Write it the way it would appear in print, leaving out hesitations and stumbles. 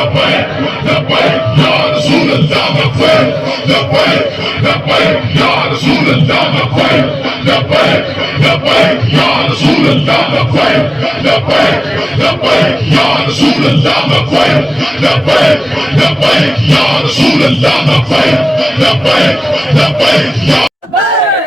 لبيك يا رسول الله لبيك لبيك يا رسول الله لبيك لبيك يا رسول الله لبيك يا رسول الله لبيك يا رسول الله لبيك يا